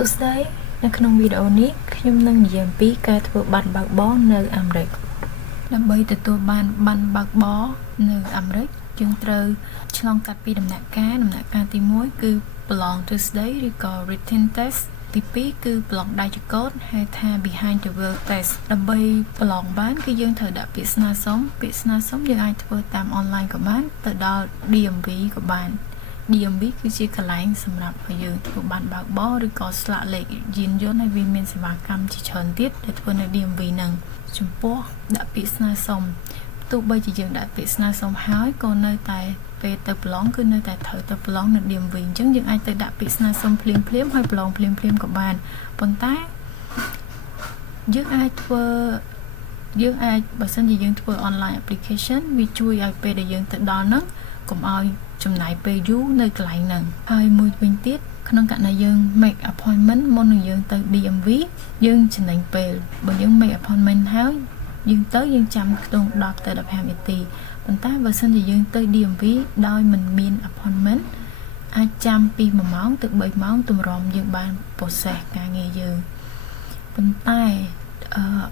សួស្តីនៅក្នុងវីដេអូនេះខ្ញុំនឹងនិយាយអំពីការធ្វើប័ណ្ណបើកបរនៅអាមេរិកដើម្បីទទួលបានប័ណ្ណបើកបរនៅអាមេរិកយើងត្រូវឆ្លងកាត់ពីដំណាក់កាលទី1គឺប្រឡងទ្រឹស្ដីឬក៏ written test ទី2គឺប្រឡងដៃចង្កូតហៅថា behind the wheel test ដើម្បីប្រឡងបានគឺយើងត្រូវដាក់ពាក្យស្នើសុំយើងអាចធ្វើតាមអនឡាញក៏បានទៅដល់ DMV ក៏បាន DMV គឺជាកន្លែងសម្រាប់ឲ្យយើងធ្វើប័ណ្ណបើកបរឬក៏ស្លាកលេខយានយន្តហើយវាមានសេវាកម្មជាច្រើនទៀតដែលធ្វើនៅ DMV ហ្នឹងចំពោះដាក់ពាក្យស្នើសុំទោះបីជាយើងដាក់ពាក្យស្នើសុំហើយក៏នៅតែពេលទៅប្រឡងគឺនៅតែត្រូវទៅប្រឡងនៅ DMV អញ្ចឹងយើងអាចទៅដាក់ពាក្យស្នើសុំភ្លាមហើយប្រឡងភ្លាមក៏បានប៉ុន្តែយើងអាចបើសិនជាយើងធ្វើ online application វាជួយឲ្យពេលដែលយើងទៅដល់ហ្នឹងកុំឲ្យចំណាយពេលយូរនៅកន្លែងហ្នឹងហើយមួយវិញទៀតក្នុងករណីយើង make appointment មុននឹងយើងទៅ DMV យើងចំណេញពេលបើយើង make appointment ហើយយើងចាំខ្ទង់10ទៅ15នាទីប៉ុន្តែបើសិនជាយើងទៅ DMV ដោយមិនមាន appointment អាចចាំពី1ម៉ោងទៅ3ម៉ោងទម្រាំយើងបាន process ការងារយើងប៉ុន្តែ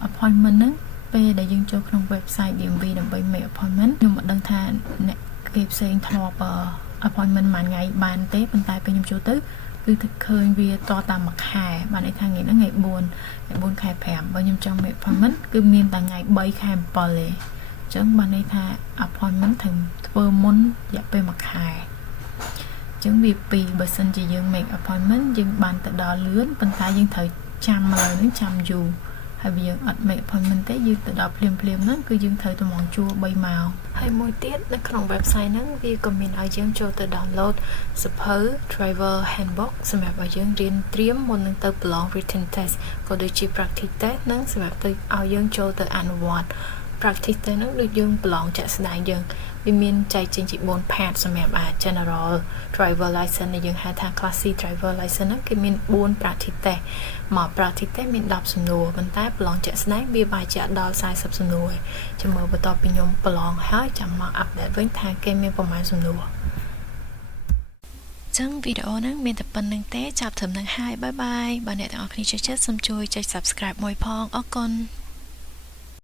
appointment ហ្នឹងពេលដែលយើងចូលក្នុង website DMV ដើម្បី make appointment ខ្ញុំមិនដឹងថាអ្នកគេផ្សេងធ្លាប់ appointment មួយថ្ងៃបានទេប៉ុន្តែពេលខ្ញុំចូលទៅគឺឃើញវាតតាមមួយខែបានន័យថាថ្ងៃហ្នឹងថ្ងៃ4ខែ5បើខ្ញុំចង់ make appointment គឺមានតែថ្ងៃ3ខែ7ទេអញ្ចឹងបានន័យថា appointment ត្រូវធ្វើមុនរយៈពេលមួយខែអញ្ចឹងវាពីរបើសិនជាយើង make appointment យើងបានទៅដល់លឿនប៉ុន្តែយើងត្រូវចាំមកហ្នឹងចាំយូរហើយយើងអត់ make appointment ទេយើងទៅដល់ភ្លាមហ្នឹងគឺយើងត្រូវទៅម៉ោងជួរ3ម៉ោងហើយមួយទៀតនៅក្នុង website ហ្នឹងវាក៏មានឲ្យយើងចូលទៅ download សៀវភៅ Driver Handbook សម្រាប់ឲ្យយើងរៀនត្រៀមមុននឹងទៅប្រឡង written test ក៏ដូចជា practice test ហ្នឹងសម្រាប់ទៅឲ្យយើងចូលទៅអនុវត្ត practice test ហ្នឹងដូចយើងប្រឡងជាក់ស្ដែងយើងវាមានចែកចេញជា4 part សម្រាប់general driver license ដែលយើងហៅថា class C driver license ហ្នឹងគេមាន4 practice test មក practice test មាន10សំណួរប៉ុន្តែប្រឡងជាក់ស្ដែងវាបែរជាដល់40សំណួរចាំមើលបន្ទាប់ពីខ្ញុំប្រឡងហើយចាំមក update វិញថាគេមានប្រមាណសំណួរចឹងវីដេអូហ្នឹងមានតែប៉ុណ្្នឹងទេចាប់ត្រឹមហ្នឹងហើយបាយបាយបើអ្នកទាំងអស់គ្នាចូលចិត្តសូមជួយចុច subscribe មួយផងអរគុណ